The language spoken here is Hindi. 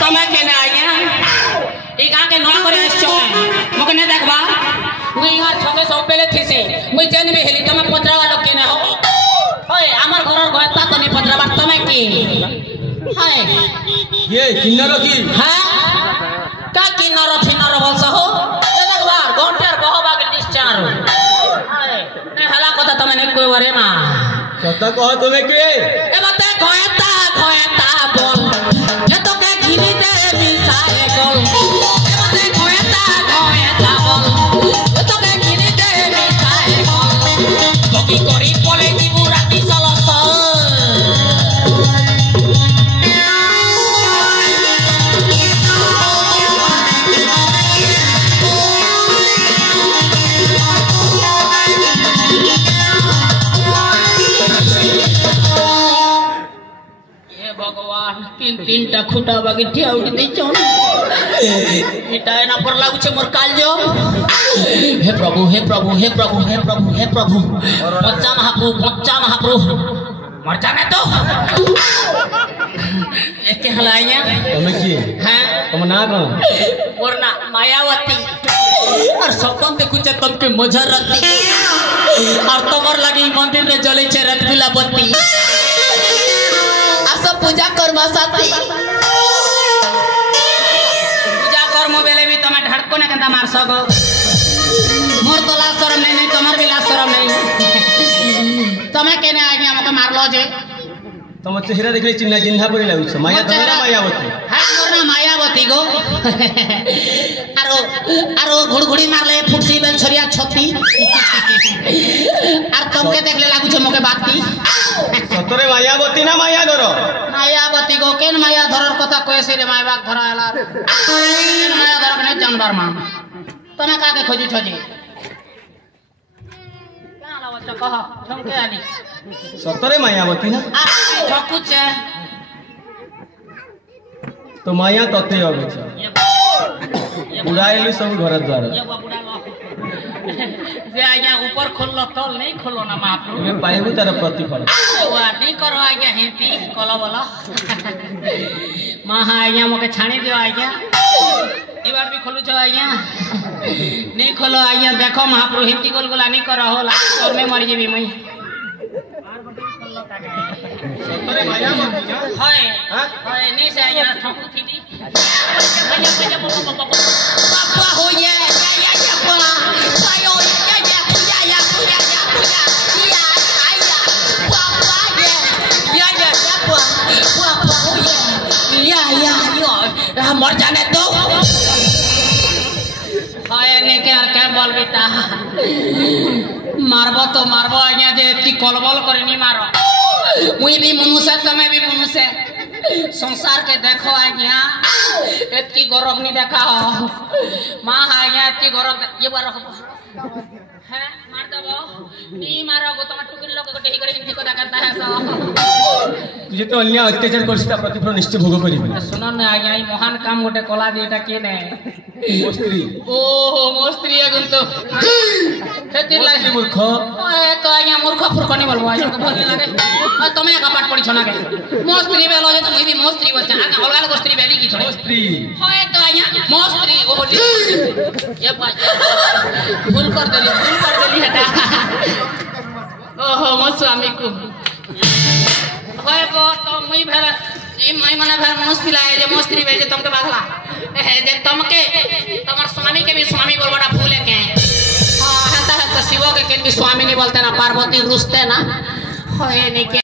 तमे केने आइया ई का के नवा करे आछो मके ने देखबा मुई यार छके सब पहले थिसे मुई जानबे हेली तमे पत्रा वाला केने हो ओए हमर घरर गयता तो नि पत्रा बात तमे की हाय ये किन्नर की हां का किन्नर फिन्नर बोलस हो ए देखबा घंटार बहबा के डिस्चार्ज हाय ने हला कथा तमे ने कोई वरे मा सत कह तमे के ए बते गयता बोल ये तो के घिनी दे मिसाए गोल ए बते गयता बोल ये तो के घिनी दे मिसाए गोल बकी करी पले जीबू राती सलस भगवान तीन टा खुटा बाकी ठिया उठी दे चोन इटा ना पर लागु छे मोर कालजो हे प्रभु हे प्रभु हे प्रभु हे प्रभु हे प्रभु पच्चा महाप्रभु मर जाने तो एके हलाइया तमे की हां तुम ना कौन मोर ना मायावती और सपन देखु छे तुमके मजा रती और तमर लगी मंदिर में जले छे रतबिला बत्ती सब पूजा कर्म साथी पूजा कर्म बेले भी तमे ढड़को ने कंदा मार सको मोर तो ला शरम नहीं तमर भी ला शरम नहीं तमे केने आ गया मके मारलो जे तुम चेहरा देखले चिन्हा चिन्हा पड़ी लागु छ माया तोरा मायावती हां मोर ना मायावती गो आरो घुड़घुड़ी मारले फुटसी बेल छरिया छती आर तमके देखले लागु छ मके बाती सतरे मायावती ना माया धर मायावती गो केन माया धरर कथा कइसे रे मायाबाग धरा आला केन माया धर कने जानबार मा तमे का के खोजु छजे का लाव छ कह छमके आली सतरे मायावती ना आ ठकु छे तो माया तते आवे छ बुढ़ाइली सब घर द्वार ये बुढ़ा लो जे आज्ञा ऊपर खोललो तल नहीं खोलो ना महाप्रभु ये पाइबू तार प्रतिफल वा नहीं करो आज्ञा हिंती कलो बोला महा आज्ञा मके छाणी दियो आज्ञा ई बार भी खोलु छ आज्ञा नहीं खोलो आज्ञा देखो महाप्रभु हिंती गोलगोला नहीं करो हो लास्ट और में मर जेबी मई सतरे मायावती ना हाय हाय नहीं से आज्ञा ठकु थी पापा हो ये या बोला पायो मर जाने तो ने क्या बोल बेटा मारबो तो मारबो आज्ञा जे एती कलबल करनी मारो मुई भी मनुष्य तमे भी मनुष्य संसार के देखो आज्ञा एती गौरव नहीं देखा हो मां आज्ञा एती गौरव ये बार है मार दबो नी मारो गो तमा टुकरी लोग गोटे ही करे हिंदी को करता है सो तुझे तो अन्य अत्याचार करसिता प्रतिफल निश्चय भोग करिबे सुनो न आज्ञा ई महान काम गोटे कला जेटा केने मो स्त्री ओहो मो स्त्री अगुन तो खेती लागे मूर्ख ए तो आज्ञा मूर्ख फुरक नहीं बोलबो आज्ञा को भल लागे आ तमे का पाठ पढ़ी छना के मो स्त्री बेलो जे तुम भी मो स्त्री बच्चा आ अलगा अलग स्त्री बेली की छोड़े स्त्री होए तो आज्ञा मो स्त्री ओहो ये बात भूल कर देली हटा ओहो मो स्वामी को होए को तो मुई भेल ई मई मने भेल मनुष्य लाए जे मो स्त्री बेल जे तुमके बाखला जे तुमके तमर स्वामी के भी स्वामी बोलबड़ा भूले के हां हता शिव के भी स्वामी नहीं बोलते ना पार्वती रुसते ना होए नहीं